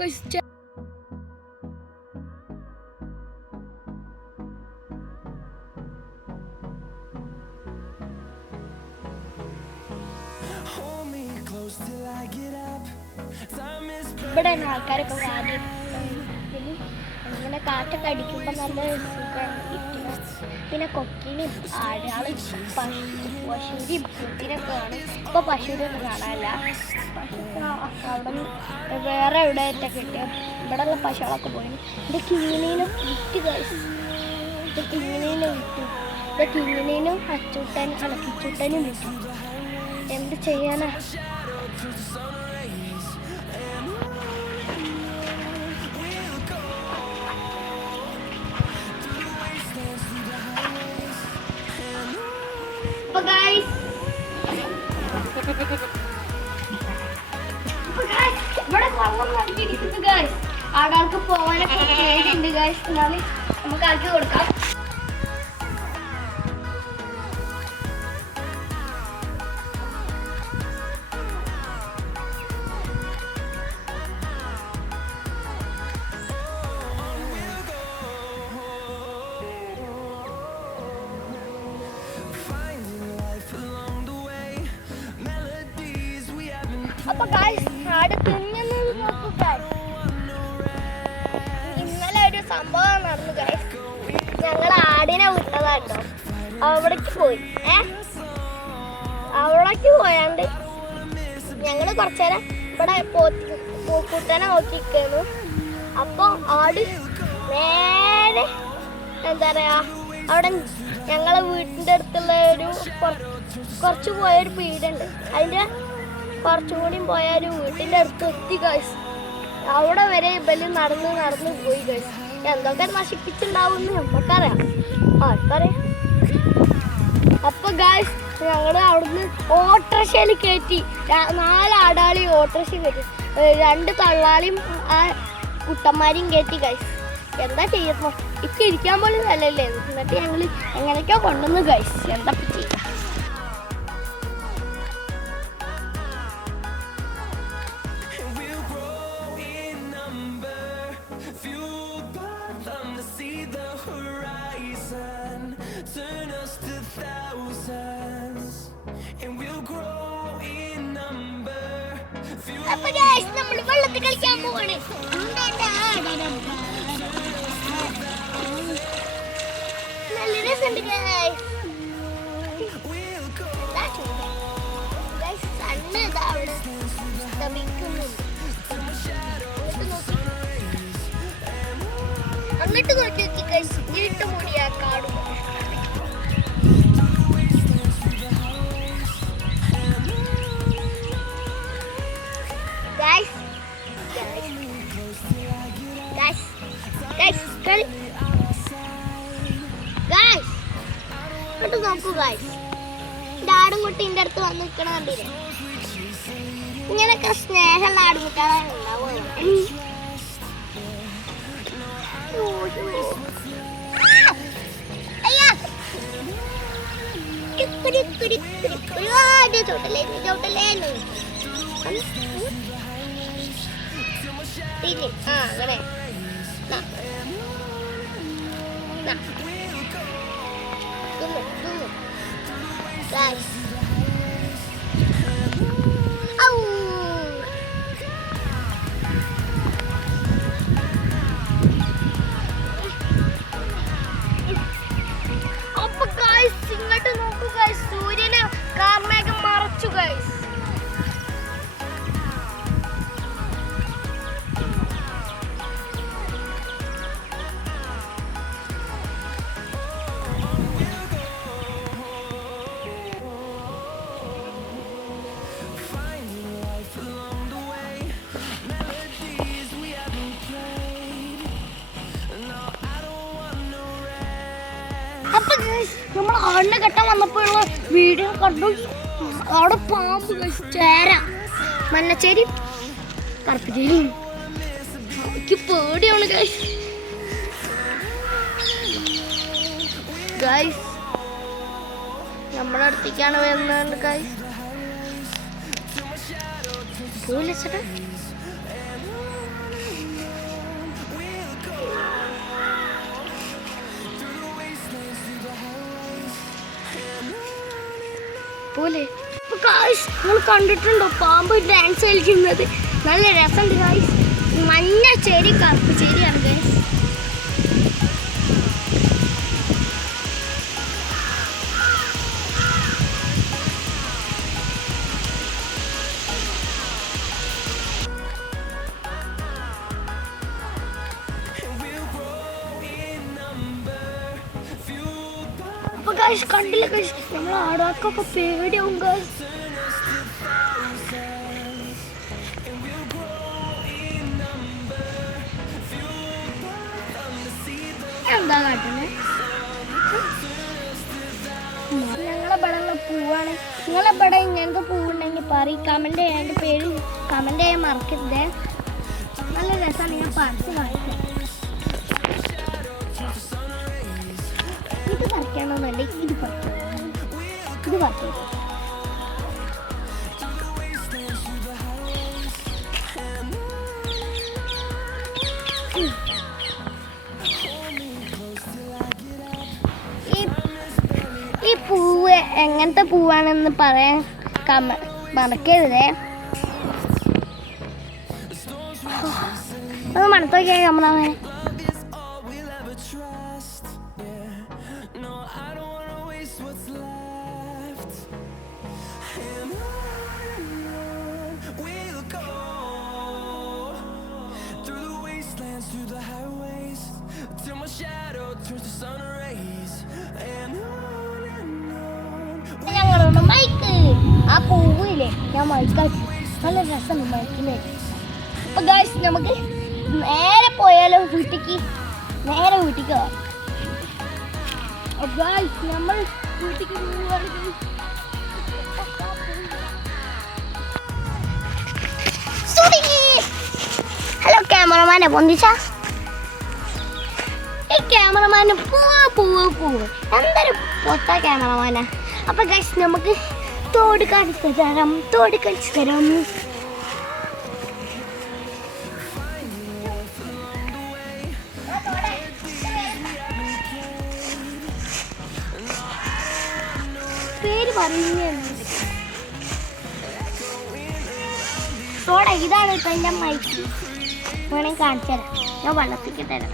കഴിച്ച ഇവിടെ ആൾക്കാരൊക്കെ ഇങ്ങനെ കാറ്റൊക്കെ അടിക്കുമ്പോൾ നല്ല സുഖമാണ്. പിന്നെ കൊക്കിനും ആടുകളും പശുവിനും കുത്തിനൊക്കെ കാണും. ഇപ്പോൾ പശുവിനൊന്നും കാണാനില്ല. അവിടെ വേറെ എവിടെയായിട്ടൊക്കെ കിട്ടിയ ഇവിടെയുള്ള പശുക്കളൊക്കെ പോയി. എൻ്റെ കിങ്ങിനീനും വിറ്റ് കഴിച്ചു. എൻ്റെ കിങ്ങിനീനും വിറ്റു. എൻ്റെ കിങ്ങിനീനും കിച്ചുട്ടനും വിറ്റു. എന്ത് ചെയ്യാനാ? ആടാൾക്ക് പോവാനൊക്കെ പേടിയുണ്ട് ഗൈസ്. എന്നാലും നമുക്ക് ആക്കി കൊടുക്കാം. അപ്പൊ ഗൈസ് ആട് തിന്നുന്നത് നോക്കൂ. ഇന്നലെ ഒരു സംഭവം നടന്നു ഗൈസ്. ഞങ്ങൾ ആടിനെ വിട്ടതാട്ടോ. അവിടേക്ക് പോയി അവിടേക്ക് പോയാണ്ട് ഞങ്ങൾ കുറച്ചേരം ഇവിടെ പൂക്കുട്ടനെ നോക്കിക്കുന്നു. അപ്പോൾ ആട് നേരെ എന്താ പറയാ അവിടെ ഞങ്ങളെ വീട്ടിൻ്റെ അടുത്തുള്ള ഒരു കുറച്ച് പോയൊരു വീടുണ്ട്. അതിൻ്റെ കുറച്ചും കൂടി പോയ ഒരു വീട്ടിൻ്റെ അടുത്ത് എത്തി ഗൈസ്. അവിടെ വരെ ഇവല് നടന്ന് പോയി ഗൈസ്. എന്തൊക്കെ നശിപ്പിച്ചിട്ടുണ്ടാവുമെന്ന് നമുക്കറിയാം. ആർക്കറിയാം. അപ്പൊ ഗൈസ് ഞങ്ങൾ അവിടുന്ന് ഓട്ടോറിക്ഷയിൽ കയറ്റി 4 ആടാളി ഓട്ടോറിക്ഷ കയറ്റി 2 തള്ളാളിയും ആ കുട്ടന്മാരെയും കയറ്റി ഗൈസ്. എന്താ ചെയ്യുന്നു? ഇപ്പൊ ഇരിക്കാൻ പോലും നല്ലല്ലേ. എന്നിട്ട് ഞങ്ങൾ എങ്ങനെയൊക്കെയോ കൊണ്ടുവന്നു ഗൈസ്. എന്താ ചെയ്യുക? അപ്പൊ ഗൈസ് നമ്മൾ വെള്ളത്തിൽ കളിക്കാൻ പോവാണ്. നല്ല രസമുണ്ട് ഗൈസ്. സണ്ണ് ഇതാ അവിടെ അങ്ങോട്ട് നോക്കി ഗൈസ്. ഇരുട്ട് മൂടിയാ കാടും. നോക്കൂ ഗൈസ്. ആടും കുട്ടീൻ്റെ അടുത്ത് വന്ന് നിൽക്കണ കണ്ടില്ലേ? ഇങ്ങനെയൊക്കെ സ്നേഹമുള്ള ആടുമുട്ടാണ് ഉണ്ടാവുമല്ലോ. ഒരുപാട് ചോട്ടലേന്ന് അങ്ങനെ guys. അപ്പൊ guys ഇങ്ങോട്ട് നോക്കൂ guys. സൂര്യനെ കാർമേഘം മറച്ചു guys. നമ്മൾ ആടിനെ കെട്ടാൻ വന്നപ്പോഴുള്ള വീഡിയോ കണ്ടു. അവിടെ പാമ്പ് ചേര മഞ്ഞച്ചേരി കറുപ്പിച്ചേരി. എനിക്ക് പേടിയാണ് ഗൈസ്. നമ്മുടെ അടുത്തേക്കാണ് വരുന്നത് ഗൈസ്. പോയില്ല ചേട്ടാ. പോലെ. നിങ്ങൾ കണ്ടിട്ടുണ്ടോ പാമ്പ് ഡാൻസ് കളിക്കുന്നത്? നല്ല രസമുണ്ട് ഗായ്സ്. മഞ്ഞ ചെടി കറുപ്പ് ചെടിയാണ് ഗായ്സ്. കണ്ടില്ല നമ്മൾ ആടാക്കൊക്കെ പേടിയാവും ഗായ്സ്. എന്താ കാട്ടുന്നത്? ഞങ്ങളെവിടെ പൂവാണ്. നിങ്ങളെവിടെ ഇങ്ങനത്തെ പൂവുണ്ടെങ്കിൽ പറയും. കമന്റ് ചെയ്യാൻ എൻ്റെ പേര് കമന്റ് ചെയ്യാൻ മറക്കരുത്. നല്ല രസമാണ്. ഞാൻ പറിച്ച് കാണിക്കാം. ഇത് പറിക്കണമെന്നല്ല, ഇത് പറിക്കണം. ഇത് പറിക്കണം. ഈ പൂവ് എങ്ങനത്തെ പൂവാണെന്ന് പറയാൻ മറക്കരുതേ. അത് മണത്തോക്കിയാൽ നമ്മളെ ഞങ്ങളൊന്ന് മൈക്ക് ആ പൂവില്ലേ ഞാൻ മൈക്കാക്കി. നല്ല രസമുണ്ട് മൈക്കിന്. അപ്പൊ ഗായ്സ് നമുക്ക് നേരെ പോയാലോ വീട്ടിക്ക്. നേരെ വീട്ടിക്ക് പോവാം. ഗായ്സ് നമ്മൾ വീട്ടിക്ക് ഹലോ ക്യാമറമാനെ പൊന്തിച്ച ഈ ക്യാമറമാന് പൂവ് എന്തൊരു പൊട്ട ക്യാമറമാനാ. അപ്പൊ ഗൈസ് നമുക്ക് തോട് കാണിച്ചു തരാം. പേര് പറഞ്ഞു തോടെ. ഇതാണ് ഇപ്പൊ എൻ്റെ മൈക്ക്. വേണമെങ്കിൽ കാണിച്ചു തരാം. ഞാൻ വെള്ളത്തിക്ക് തരാം.